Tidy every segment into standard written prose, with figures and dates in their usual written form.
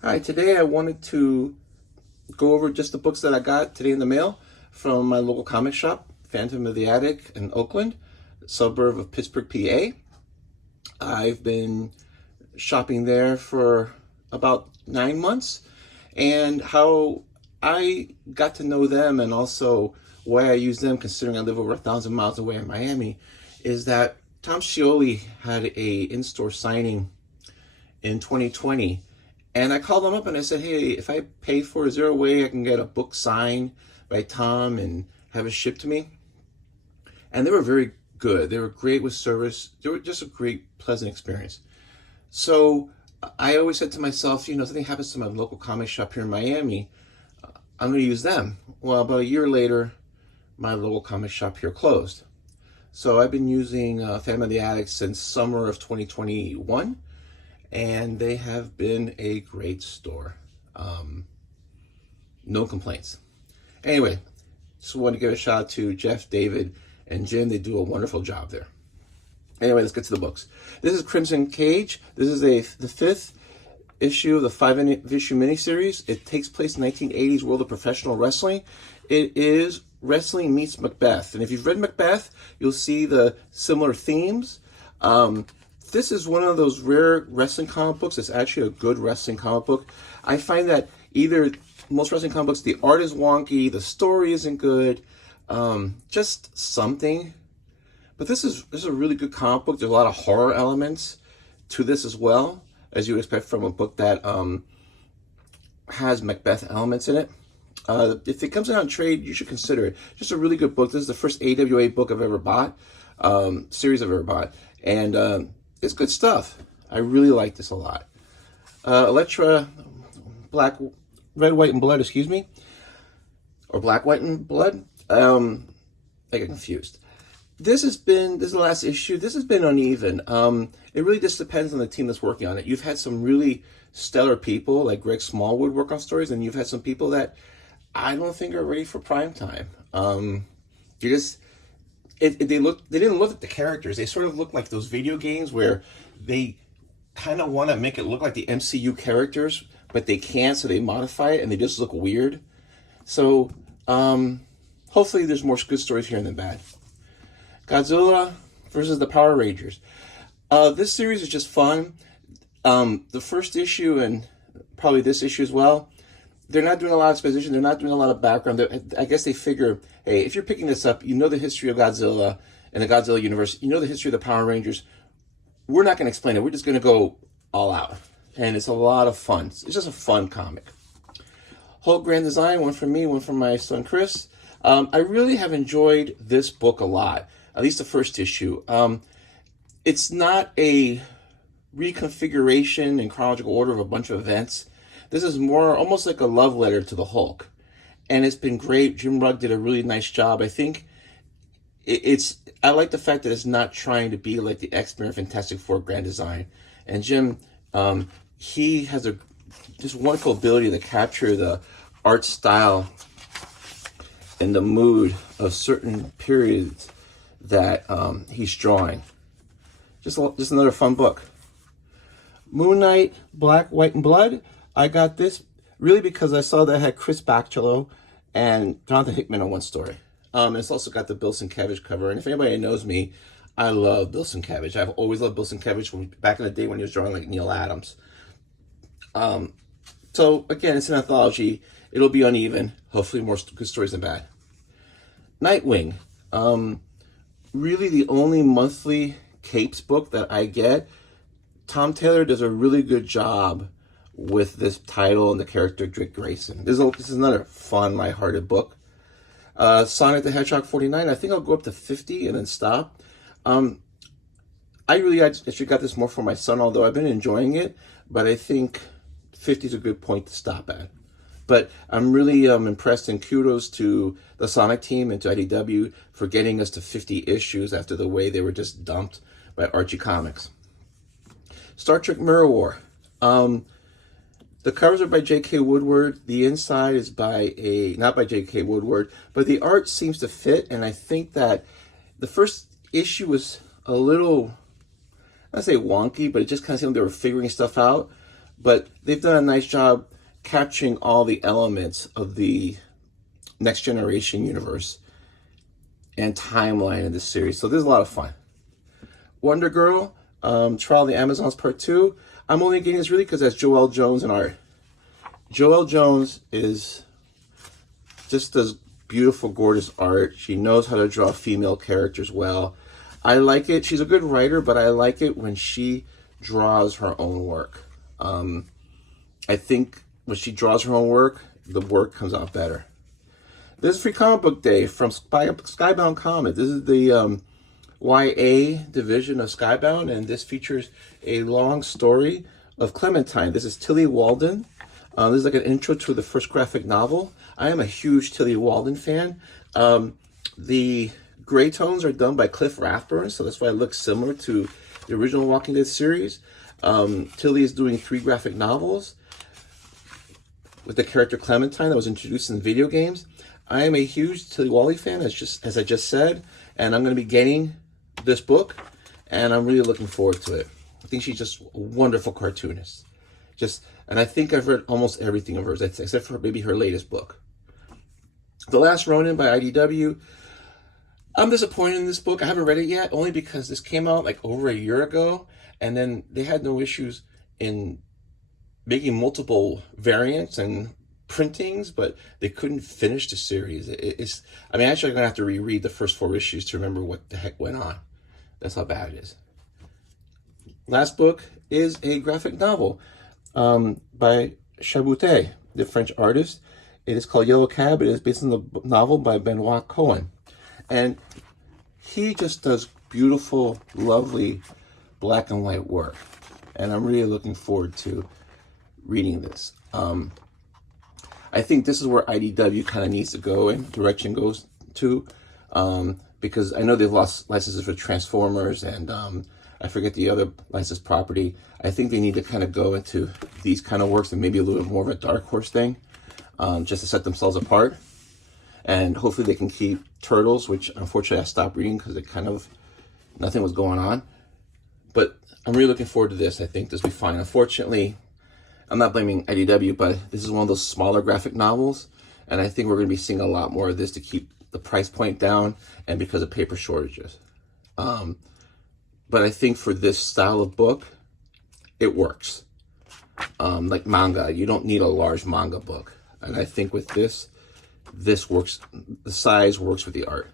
Hi, today I wanted to go over just the books that I got today in the mail from my local comic shop, Phantom of the Attic in Oakland, suburb of Pittsburgh, PA. I've been shopping there for about 9 months, and how I got to know them and also why I use them, considering I live over 1,000 miles away in Miami, is that Tom Scioli had a in-store signing in 2020. And I called them up and I said, hey, if I pay for it, is there a way I can get a book signed by Tom and have it shipped to me? And they were very good. They were great with service. They were just a great, pleasant experience. So I always said to myself, something happens to my local comic shop here in Miami, I'm going to use them. Well, about a year later, my local comic shop here closed. So I've been using Phantom of the Attic since summer of 2021. And they have been a great store. No complaints. Anyway, just want to give a shout out to Jeff, David, and Jim. They do a wonderful job there. Anyway, let's get to the books. This is Crimson Cage. This is the fifth issue of the 5-issue miniseries. It takes place in 1980s world of professional wrestling. It is wrestling meets Macbeth. And if you've read Macbeth, you'll see the similar themes. This is one of those rare wrestling comic books that's actually a good wrestling comic book. I find that either most wrestling comic books, the art is wonky, the story isn't good, just something. But this is a really good comic book. There's a lot of horror elements to this as well, as you would expect from a book that has Macbeth elements in it. If it comes out on trade, you should consider it. Just a really good book. This is the first AWA book I've ever bought, series I've ever bought. And it's good stuff. I really like this a lot. Elektra, Red, White, and Blood, excuse me. Or Black, White, and Blood. I get confused. This is the last issue. This has been uneven. It really just depends on the team that's working on it. You've had some really stellar people like Greg Smallwood work on stories, and you've had some people that I don't think are ready for prime time. They didn't look at the characters. They sort of look like those video games where they kind of want to make it look like the MCU characters, but they can't, so they modify it and they just look weird. So hopefully there's more good stories here than bad. Godzilla versus the Power Rangers. This series is just fun. The first issue and probably this issue as well, they're not doing a lot of exposition. They're not doing a lot of background. I guess they figure, hey, if you're picking this up, you know the history of Godzilla and the Godzilla universe. You know the history of the Power Rangers. We're not going to explain it. We're just going to go all out. And it's a lot of fun. It's just a fun comic. Whole Grand Design, one from me, one from my son Chris. I really have enjoyed this book a lot, at least the first issue. It's not a reconfiguration in chronological order of a bunch of events. This is more almost like a love letter to the Hulk. And it's been great. Jim Rugg did a really nice job. I think I like the fact that it's not trying to be like the X-Men or Fantastic Four Grand Design. And Jim, he has a just wonderful ability to capture the art style and the mood of certain periods that he's drawing. Just another fun book. Moon Knight, Black, White, and Blood. I got this really because I saw that it had Chris Bachalo and Jonathan Hickman on one story. It's also got the Bill Sienkiewicz cover. And if anybody knows me, I love Bill Sienkiewicz. I've always loved Bill Sienkiewicz back in the day when he was drawing like Neil Adams. So again, it's an anthology. It'll be uneven. Hopefully more good stories than bad. Nightwing. Really the only monthly capes book that I get. Tom Taylor does a really good job with this title and the character Dick Grayson. This is another fun, lighthearted book. Sonic the Hedgehog 49. I think I'll go up to 50 and then stop. I actually got this more for my son, although I've been enjoying it. But I think 50 is a good point to stop at. But I'm really impressed, and kudos to the Sonic team and to IDW for getting us to 50 issues after the way they were just dumped by Archie Comics. Star Trek Mirror War. The covers are by J.K. Woodward. The inside is not by J.K. Woodward, but the art seems to fit, and I think that the first issue was a little, I don't say wonky, but it just kind of seemed like they were figuring stuff out. but they've done a nice job capturing all the elements of the Next Generation universe and timeline in this series. So this is a lot of fun. Wonder Girl, Trial of the Amazons Part 2. I'm only getting this really because that's Joelle Jones in art. Joelle Jones does beautiful, gorgeous art. She knows how to draw female characters well. I like it. She's a good writer, but I like it when she draws her own work. I think when she draws her own work, the work comes out better. This is Free Comic Book Day from Skybound Comet. This is the YA division of Skybound, and this features a long story of Clementine. This is Tilly Walden. This is like an intro to the first graphic novel. I am a huge Tilly Walden fan. The gray tones are done by Cliff Rathburn, so that's why it looks similar to the original Walking Dead series. Tilly is doing 3 graphic novels with the character Clementine that was introduced in video games. I am a huge Tilly Walden fan, as I just said, and I'm going to be getting this book, and I'm really looking forward to it. I think she's just a wonderful cartoonist. And I think I've read almost everything of hers, except for maybe her latest book. The Last Ronin by IDW. I'm disappointed in this book. I haven't read it yet, only because this came out like over a year ago, and then they had no issues in making multiple variants and printings, but they couldn't finish the series. Actually, I'm going to have to reread the first 4 issues to remember what the heck went on. That's how bad it is. Last book is a graphic novel by Chaboute, the French artist. It is called Yellow Cab. It is based on the novel by Benoit Cohen. And he just does beautiful, lovely black and white work. And I'm really looking forward to reading this. I think this is where IDW kind of needs to go and direction goes to, because I know they've lost licenses for Transformers and I forget the other licensed property. I think they need to kind of go into these kind of works and maybe a little bit more of a Dark Horse thing, just to set themselves apart. And hopefully they can keep Turtles, which unfortunately I stopped reading because nothing was going on. But I'm really looking forward to this. I think this will be fine. Unfortunately, I'm not blaming IDW, but this is one of those smaller graphic novels, and I think we're going to be seeing a lot more of this to keep the price point down and because of paper shortages. But I think for this style of book, it works. Like manga, you don't need a large manga book. And I think with this works, the size works with the art.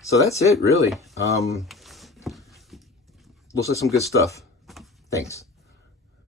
So that's it, really. Looks like some good stuff. Thanks.